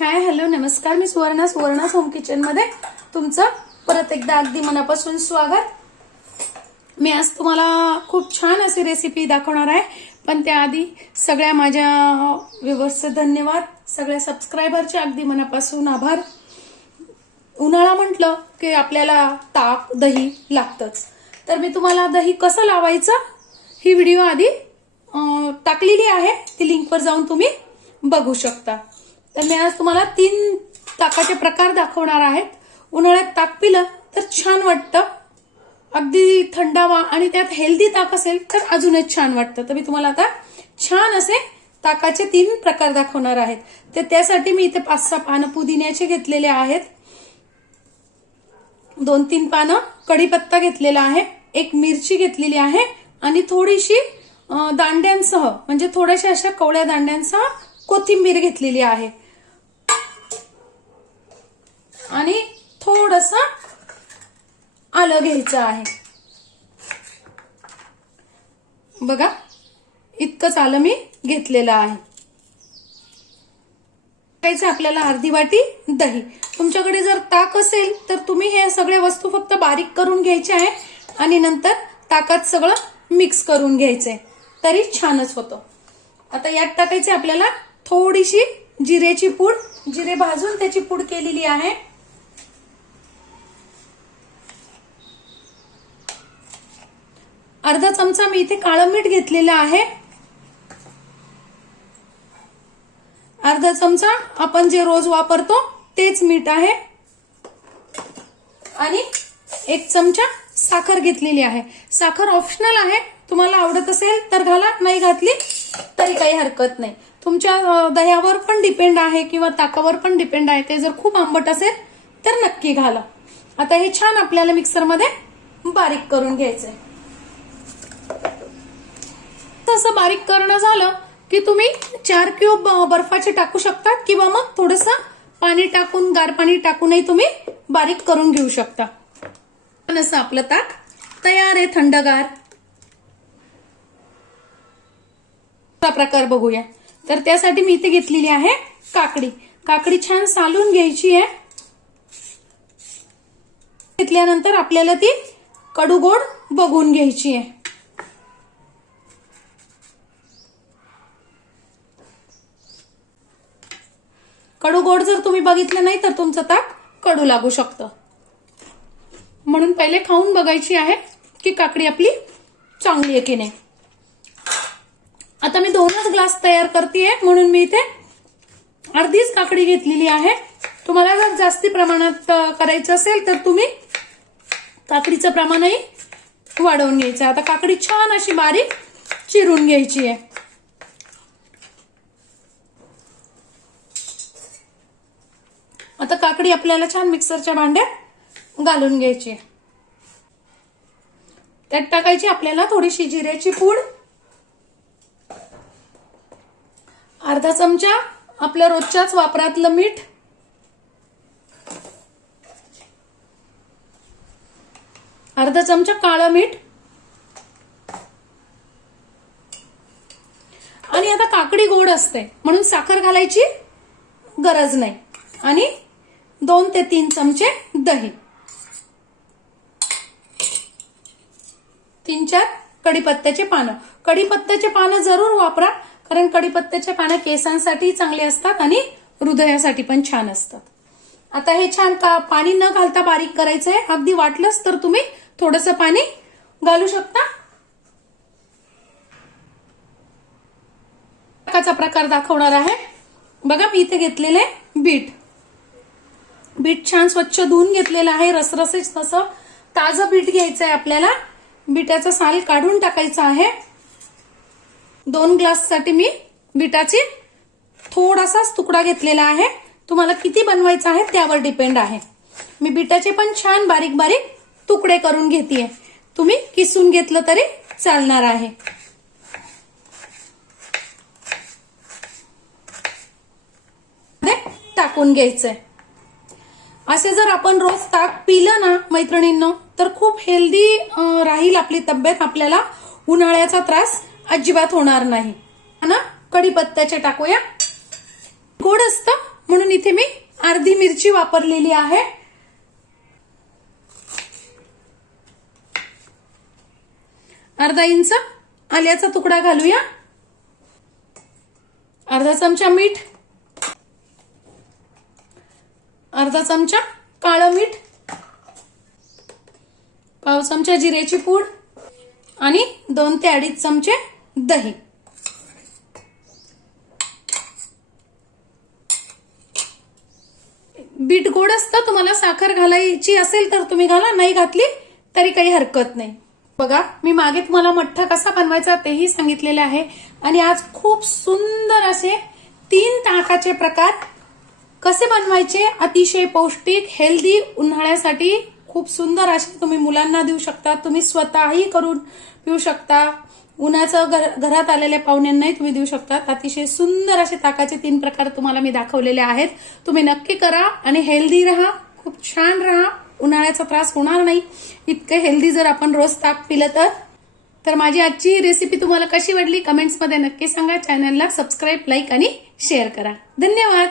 हाय hello नमस्कार. मी Suvarna Suvarna home किचनमध्ये. तुमचं परत एकदा अगदी मनापासून स्वागत. मी आज तुम्हाला खूप छान अशी रेसिपी दाखवणार आहे. पण त्याआधी सगळ्या माझ्या व्यवस्थित धन्यवाद. सगळ्या सबस्क्रायबरचे अगदी मनापासून आभार. उन्हाळा म्हटलं की आपल्याला ताक दही लागतंच. तर मी तुम्हाला दही कसं लावायचं ही व्हिडिओ आधी टाकलेली आहे. ती लिंकवर जाऊन तुम्ही बघू शकता. तर मी आज तुम्हाला तीन ताकाचे प्रकार दाखवणार आहेत. उन्हाळ्यात ताक पिलं तर छान वाटतं. अगदी थंडावा आणि त्यात हेल्दी ताक असेल तर अजूनच छान वाटतं. तर मी तुम्हाला आता छान असे ताकाचे तीन प्रकार दाखवणार आहेत. तर त्यासाठी मी इथे पाच सहा पानं पुदिन्याचे घेतलेले आहेत. दोन तीन पानं कढीपत्ता घेतलेला आहे. एक मिरची घेतलेली आहे आणि थोडीशी दांड्यांसह म्हणजे थोड्याशा अशा कवळ्या दांड्यांसह कोथिंबीर घेतलेली आहे. आणि थोडस आलं घ्यायचं आहे. बघा इतकंच आलं मी घेतलेलं आहे. टाकायचं आपल्याला अर्धी वाटी दही. तुमच्याकडे जर ताक असेल तर तुम्ही हे सगळ्या वस्तू फक्त बारीक करून घ्यायचे आहे आणि नंतर ताकात सगळं मिक्स करून घ्यायचंय. तरी छानच होतं. आता यात टाकायचे आपल्याला थोडीशी जिरेची पूड. जिरे भाजून त्याची पूड केलेली आहे. अर्धा चमचा मी इथे काळं मीठ घेतलेलं आहे. अर्धा चमचा आपण जे रोज वापरतो तेच मीठ आहे. आणि एक चमचा साखर घेतलेली आहे. साखर ऑप्शनल आहे. तुम्हाला आवडत असेल तर घाला नाही घातली तरी काही हरकत नाही. तुमच्या दह्यावर पण डिपेंड आहे किंवा ताकावर पण डिपेंड आहे. ते जर खूप आंबट असेल तर नक्की घाला. आता हे छान आपल्याला मिक्सरमध्ये बारीक करून घ्यायचंय. असं बारीक करणं झालं की तुम्ही चार क्यूब बर्फाचे टाकू शकतात किंवा मग थोडस पाणी टाकून गार पाणी टाकूनही तुम्ही बारीक करून घेऊ शकता. पण असं आपलं ताक तयार आहे थंडगार. प्रकार बघूया. तर त्यासाठी मी इथे घेतलेली आहे काकडी. काकडी छान सालून घ्यायची आहे. घेतल्यानंतर आपल्याला ती कडू गोड बघून घ्यायची आहे. कडू गोड जर तुम्ही बघितलं नाही तर तुमचं ताक कडू लागू शकतं. म्हणून पहिले खाऊन बघायची आहे की काकडी आपली चांगली आहे की नाही. आता मी दोनच ग्लास तयार करते म्हणून मी इथे अर्धीच काकडी घेतलेली आहे. तुम्हाला जर जास्ती प्रमाणात करायचं असेल तर तुम्ही काकडीचं प्रमाणही वाढवून घ्यायचं आता काकडी छान अशी बारीक चिरून घ्यायची आहे. आता काकडी आपल्याला छान मिक्सरच्या भांड्यात घालून घ्यायची. त्यात टाकायची आपल्याला थोडीशी जिऱ्याची पूड. अर्धा चमचा आपल्या रोजच्याच वापरातलं मीठ. अर्धा चमचा काळं मीठ. आणि आता काकडी गोड असते म्हणून साखर घालायची गरज नाही. आणि दोन ते तीन चमचे दही. तीन चार कढीपत्त्याचे पानं. कढीपत्त्याचे पानं जरूर वापरा कारण कढीपत्त्याचे पानं केसांसाठी चांगले असतात आणि हृदयासाठी पण छान असतात. आता हे छान का पाणी न घालता बारीक करायचं आहे अगदी वाटलंच तर तुम्ही थोडंसं पाणी घालू शकता. प्रकार दाखवणार आहे. बघा मी इथे घेतलेले बीट. बीट छान स्वच्छ धुवून घेतलेलं आहे रसरसेच तसं. ताजं बीट घ्यायचं आहे आपल्याला. बिटाचा साल काढून टाकायचा आहे. दोन ग्लाससाठी मी बिटाची थोडासाच तुकडा घेतलेला आहे. तुम्हाला किती बनवायचा आहे त्यावर डिपेंड आहे. मी बिटाचे पण छान बारीक बारीक तुकडे करून घेते तुम्ही किसून घेतलं तरी चालणार आहे. टाकून घ्यायचंय. असे जर आपण रोज ताक पिलं ना मैत्रिणींनो तर खूप हेल्दी राहील आपली तब्येत. आपल्याला उन्हाळ्याचा त्रास अजिबात होणार नाही. ना? कढीपत्त्याचे टाकूया. गोड असतं म्हणून इथे मी अर्धी मिरची वापरलेली आहे. अर्धा इंच आल्याचा तुकडा घालूया. अर्धा चमचा मीठ. अर्धा चमचा काळं मीठ पाव चमचा जिऱ्याची पूड आणि दोन ते अडीच चमचे दही. बीट गोड असतं तुम्हाला साखर घालायची असेल तर तुम्ही घाला नाही घातली तरी काही हरकत नाही. बघा मी मागे तुम्हाला मठ्ठा कसा बनवायचा तेही सांगितलेले आहे. आणि आज खूप सुंदर असे तीन ताकाचे प्रकार कसे बनवायचे? अतिशय पौष्टिक हेल्दी उन्हाळ्यासाठी खूप सुंदर असे तुम्ही मुलांना देऊ शकता. तुम्ही स्वतःही करून पिऊ शकता. उन्हाचं घर- घरात आलेल्या पाहुण्यांनाही तुम्ही देऊ शकता. अतिशय सुंदर असे ताकाचे तीन प्रकार तुम्हाला मी दाखवलेले आहेत. तुम्ही नक्की करा आणि हेल्दी राहा. खूप छान राहा. उन्हाळ्याचा त्रास होणार नाही. इतकं हेल्दी जर आपण रोज ताक पिलं तर. तर माझी आजची रेसिपी तुम्हाला कशी वाटली? कमेंट्समध्ये नक्की सांगा. चॅनलला सबस्क्राईब लाईक आणि शेअर करा. धन्यवाद!